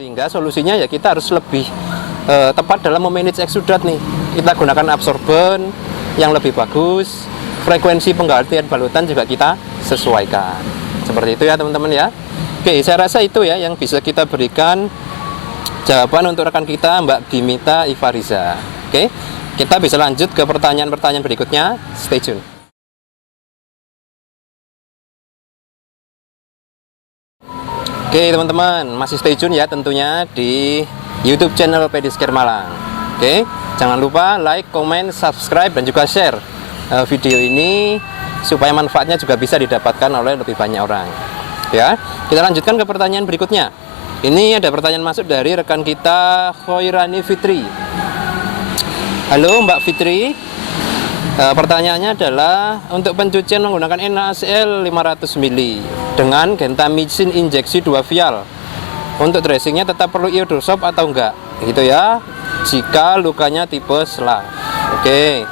Sehingga solusinya ya kita harus lebih tepat dalam memanage eksudat nih. Kita gunakan absorben yang lebih bagus, frekuensi penggantian balutan juga kita sesuaikan. Seperti itu ya teman-teman ya. Oke, saya rasa itu ya yang bisa kita berikan jawaban untuk rekan kita Mbak Dimita Ivariza. Oke, kita bisa lanjut ke pertanyaan-pertanyaan berikutnya. Stay tune. Oke teman-teman, masih stay tune ya tentunya di YouTube channel Pedicare Malang. Oke, jangan lupa like, comment, subscribe, dan juga share video ini supaya manfaatnya juga bisa didapatkan oleh lebih banyak orang. Ya, kita lanjutkan ke pertanyaan berikutnya. Ini ada pertanyaan masuk dari rekan kita Khairani Fitri. Halo Mbak Fitri, pertanyaannya adalah untuk pencucian menggunakan NaCl 500 ml dengan gentamicin injeksi 2 vial. Untuk dressingnya tetap perlu iodosob atau enggak? Gitu ya. Jika lukanya tipe SLAV. Oke.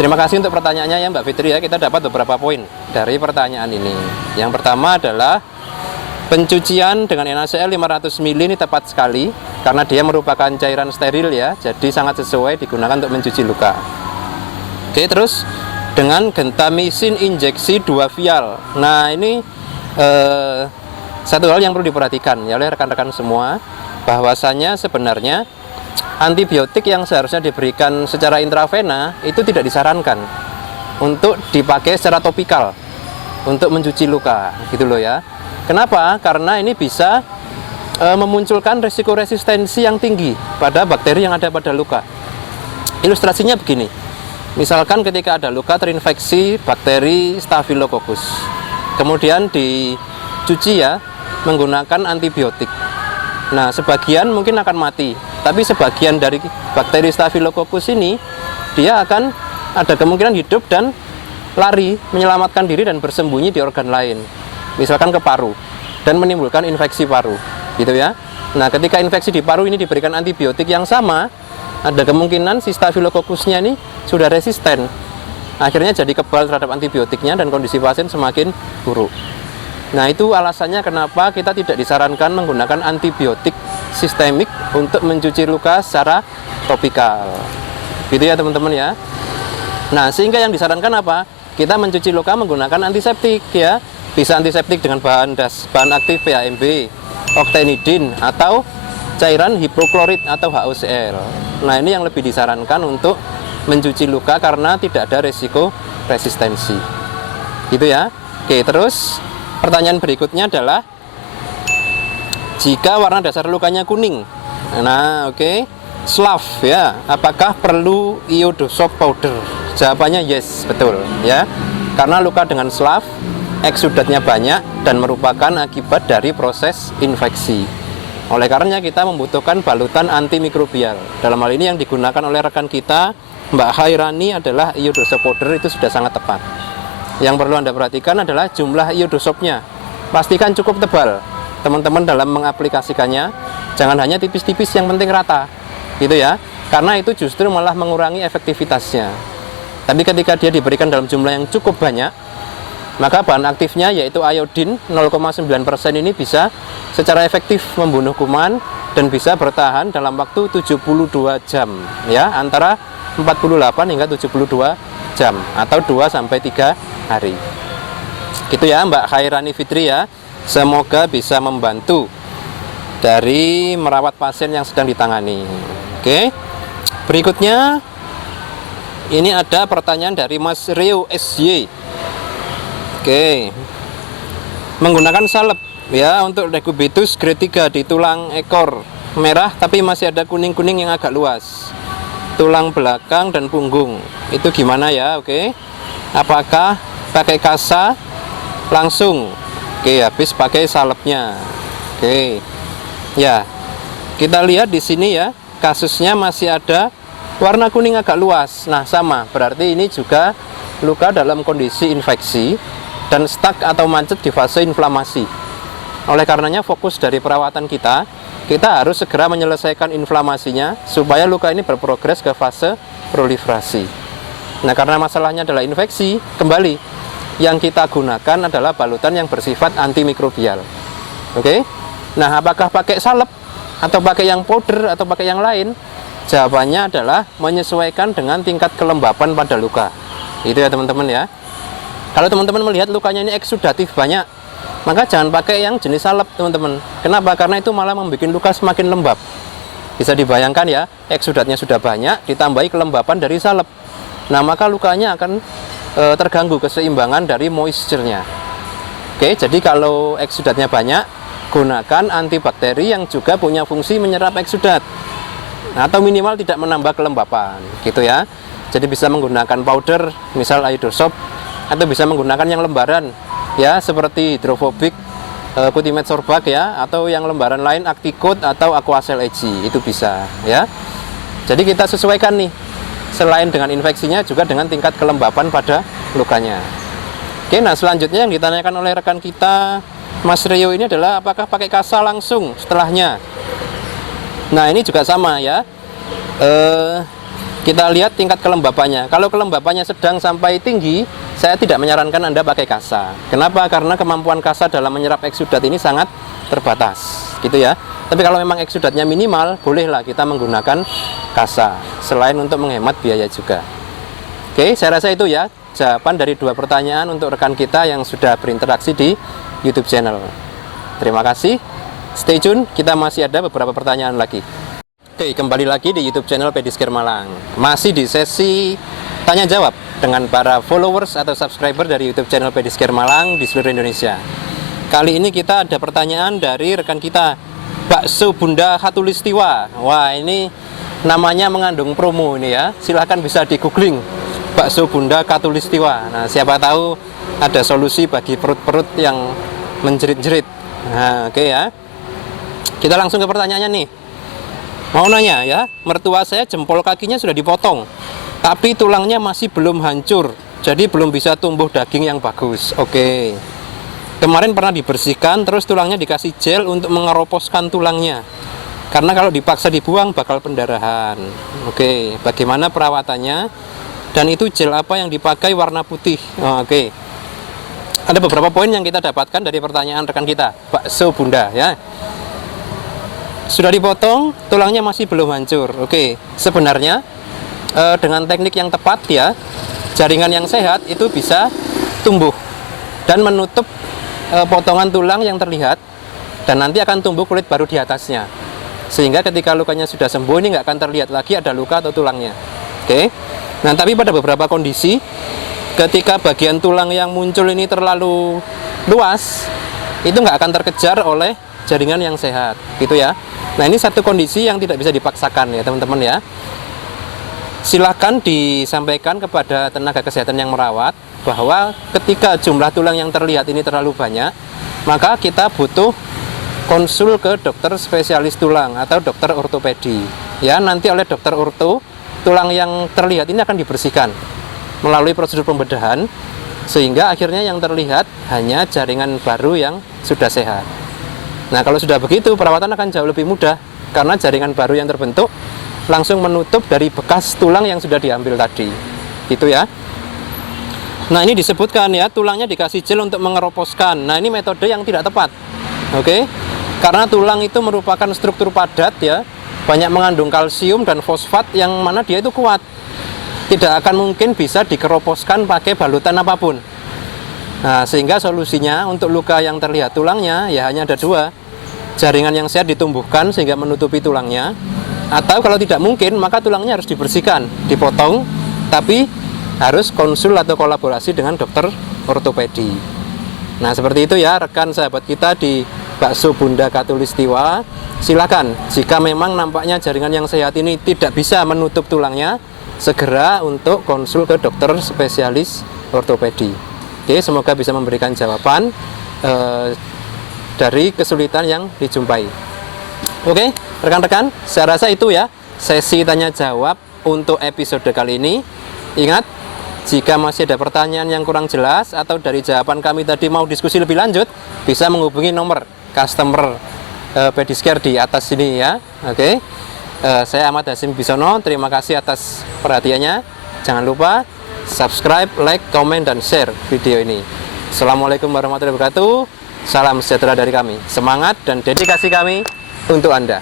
Terima kasih untuk pertanyaannya ya Mbak Fitri ya. Kita dapat beberapa poin dari pertanyaan ini. Yang pertama adalah pencucian dengan NaCl 500 ml ini tepat sekali karena dia merupakan cairan steril ya. Jadi sangat sesuai digunakan untuk mencuci luka. Oke, terus dengan gentamicin injeksi 2 vial. Nah, ini satu hal yang perlu diperhatikan ya oleh rekan-rekan semua, bahwasanya sebenarnya antibiotik yang seharusnya diberikan secara intravena itu tidak disarankan untuk dipakai secara topikal untuk mencuci luka, gitu loh ya. Kenapa? Karena ini bisa memunculkan risiko resistensi yang tinggi pada bakteri yang ada pada luka. Ilustrasinya begini. Misalkan ketika ada luka terinfeksi bakteri Staphylococcus, kemudian dicuci ya menggunakan antibiotik. Nah, sebagian mungkin akan mati, tapi sebagian dari bakteri Staphylococcus ini dia akan ada kemungkinan hidup dan lari, menyelamatkan diri dan bersembunyi di organ lain, misalkan ke paru, dan menimbulkan infeksi paru, gitu ya. Nah, ketika infeksi di paru ini diberikan antibiotik yang sama, ada kemungkinan si Staphylococcusnya ini sudah resisten. Akhirnya jadi kebal terhadap antibiotiknya dan kondisi pasien semakin buruk. Nah, itu alasannya kenapa kita tidak disarankan menggunakan antibiotik sistemik untuk mencuci luka secara topikal. Gitu ya teman-teman ya. Nah, sehingga yang disarankan apa? Kita mencuci luka menggunakan antiseptik ya. Bisa antiseptik dengan bahan aktif PAMB, octenidin, atau cairan hipoklorit atau HOCl. Nah, ini yang lebih disarankan untuk mencuci luka karena tidak ada resiko resistensi. Gitu ya. Oke, terus pertanyaan berikutnya adalah jika warna dasar lukanya kuning. Nah, oke. SLAV ya, apakah perlu iodosob powder? Jawabannya yes, betul ya. Karena luka dengan SLAV eksudatnya banyak dan merupakan akibat dari proses infeksi. Oleh karenanya kita membutuhkan balutan antimikrobial. Dalam hal ini yang digunakan oleh rekan kita Mbak Khairani adalah iodosob powder, itu sudah sangat tepat. Yang perlu Anda perhatikan adalah jumlah iodosobnya. Pastikan cukup tebal teman-teman dalam mengaplikasikannya. Jangan hanya tipis-tipis, yang penting rata, gitu ya. Karena itu justru malah mengurangi efektivitasnya. Tapi ketika dia diberikan dalam jumlah yang cukup banyak, maka bahan aktifnya yaitu iodin 0,9% ini bisa secara efektif membunuh kuman dan bisa bertahan dalam waktu 72 jam ya, antara 48 hingga 72 jam atau 2 sampai 3 hari. Gitu ya Mbak Khairani Fitri ya. Semoga bisa membantu dari merawat pasien yang sedang ditangani. Oke. Berikutnya ini ada pertanyaan dari Mas Rio SY. Oke. Menggunakan salep ya untuk decubitus grade 3 di tulang ekor merah tapi masih ada kuning-kuning yang agak luas. Tulang belakang dan punggung. Itu gimana ya? Oke. Apakah pakai kasa langsung? Oke, habis pakai salepnya. Oke. Ya. Kita lihat di sini ya, kasusnya masih ada warna kuning agak luas. Nah, sama. Berarti ini juga luka dalam kondisi infeksi dan stuck atau macet di fase inflamasi. Oleh karenanya fokus dari perawatan kita harus segera menyelesaikan inflamasinya supaya luka ini berprogres ke fase proliferasi. Nah, karena masalahnya adalah infeksi, kembali yang kita gunakan adalah balutan yang bersifat antimikrobial. Oke. Nah, apakah pakai salep? atau pakai yang powder atau pakai yang lain? Jawabannya adalah menyesuaikan dengan tingkat kelembapan pada luka. Itu ya teman-teman ya. Kalau teman-teman melihat lukanya ini eksudatif banyak, maka jangan pakai yang jenis salep teman-teman. Kenapa? Karena itu malah membuat luka semakin lembab. Bisa dibayangkan ya, eksudatnya sudah banyak ditambahi kelembapan dari salep. Nah, maka lukanya akan terganggu keseimbangan dari moisture-nya. Oke, jadi kalau eksudatnya banyak, gunakan antibakteri yang juga punya fungsi menyerap eksudat, atau minimal tidak menambah kelembapan, gitu ya. Jadi bisa menggunakan powder, misal Iodosoft, atau bisa menggunakan yang lembaran, ya, seperti hidrofobik, Cutimed Sorbac ya, atau yang lembaran lain Acticoat atau Aquacel EG, itu bisa, ya. Jadi kita sesuaikan nih, selain dengan infeksinya juga dengan tingkat kelembapan pada lukanya. Oke, nah selanjutnya yang ditanyakan oleh rekan kita Mas Rio ini adalah apakah pakai kasa langsung setelahnya. Nah ini juga sama ya, kita lihat tingkat kelembapannya. Kalau kelembapannya sedang sampai tinggi, saya tidak menyarankan Anda pakai kasa. Kenapa? Karena kemampuan kasa dalam menyerap eksudat ini sangat terbatas, gitu ya. Tapi kalau memang eksudatnya minimal, bolehlah kita menggunakan kasa, selain untuk menghemat biaya juga. Oke, saya rasa itu ya jawaban dari 2 pertanyaan untuk rekan kita yang sudah berinteraksi di YouTube channel. Terima kasih. Stay tune, kita masih ada beberapa pertanyaan lagi. Oke, kembali lagi di YouTube channel Pedicure Malang. Masih di sesi tanya jawab dengan para followers atau subscriber dari YouTube channel Pedicure Malang di seluruh Indonesia. Kali ini kita ada pertanyaan dari rekan kita, Bakso Bunda Khatulistiwa. Wah, ini namanya mengandung promo ini ya. Silahkan bisa di googling Bakso Bunda Khatulistiwa. Nah, siapa tahu ada solusi bagi perut-perut yang menjerit-jerit. Nah, oke ya. Kita langsung ke pertanyaannya nih. Mau nanya ya, mertua saya jempol kakinya sudah dipotong, tapi tulangnya masih belum hancur, jadi belum bisa tumbuh daging yang bagus. Oke. Kemarin pernah dibersihkan, terus tulangnya dikasih gel untuk mengeroposkan tulangnya. Karena kalau dipaksa dibuang bakal pendarahan. Oke, bagaimana perawatannya? Dan itu gel apa yang dipakai warna putih? Oke. Ada beberapa poin yang kita dapatkan dari pertanyaan rekan kita, Bakso Bunda ya. Sudah dipotong, tulangnya masih belum hancur. Oke, sebenarnya dengan teknik yang tepat ya, jaringan yang sehat itu bisa tumbuh dan menutup potongan tulang yang terlihat, dan nanti akan tumbuh kulit baru di atasnya. Sehingga ketika lukanya sudah sembuh, ini nggak akan terlihat lagi ada luka atau tulangnya. Oke. Nah, tapi pada beberapa kondisi, ketika bagian tulang yang muncul ini terlalu luas, itu nggak akan terkejar oleh jaringan yang sehat, gitu ya. Nah, ini satu kondisi yang tidak bisa dipaksakan ya teman-teman ya. Silahkan disampaikan kepada tenaga kesehatan yang merawat bahwa ketika jumlah tulang yang terlihat ini terlalu banyak, maka kita butuh konsul ke dokter spesialis tulang atau dokter ortopedi. Ya, nanti oleh dokter orto, tulang yang terlihat ini akan dibersihkan melalui prosedur pembedahan, sehingga akhirnya yang terlihat hanya jaringan baru yang sudah sehat. Nah, kalau sudah begitu, perawatan akan jauh lebih mudah karena jaringan baru yang terbentuk langsung menutup dari bekas tulang yang sudah diambil tadi. Gitu ya. Nah, ini disebutkan ya, tulangnya dikasih gel untuk mengeroposkan. Nah, ini metode yang tidak tepat. Oke. Karena tulang itu merupakan struktur padat ya, banyak mengandung kalsium dan fosfat yang mana dia itu kuat. Tidak akan mungkin bisa dikeroposkan pakai balutan apapun. Nah, sehingga solusinya untuk luka yang terlihat tulangnya ya hanya ada 2. Jaringan yang sehat ditumbuhkan sehingga menutupi tulangnya, atau kalau tidak mungkin maka tulangnya harus dibersihkan, dipotong, tapi harus konsul atau kolaborasi dengan dokter ortopedi. Nah, seperti itu ya rekan sahabat kita di Bakso Bunda Khatulistiwa. Silakan, jika memang nampaknya jaringan yang sehat ini tidak bisa menutup tulangnya, segera untuk konsul ke dokter spesialis ortopedi. Oke, semoga bisa memberikan jawaban dari kesulitan yang dijumpai. Oke, rekan-rekan, saya rasa itu ya sesi tanya jawab untuk episode kali ini. Ingat, jika masih ada pertanyaan yang kurang jelas atau dari jawaban kami tadi mau diskusi lebih lanjut, bisa menghubungi nomor customer Pedicure di atas sini ya. Oke, saya Ahmad Hasim Bisono, terima kasih atas perhatiannya. Jangan lupa subscribe, like, komen, dan share video ini. Assalamualaikum warahmatullahi wabarakatuh. Salam sejahtera dari kami. Semangat dan dedikasi kami untuk Anda.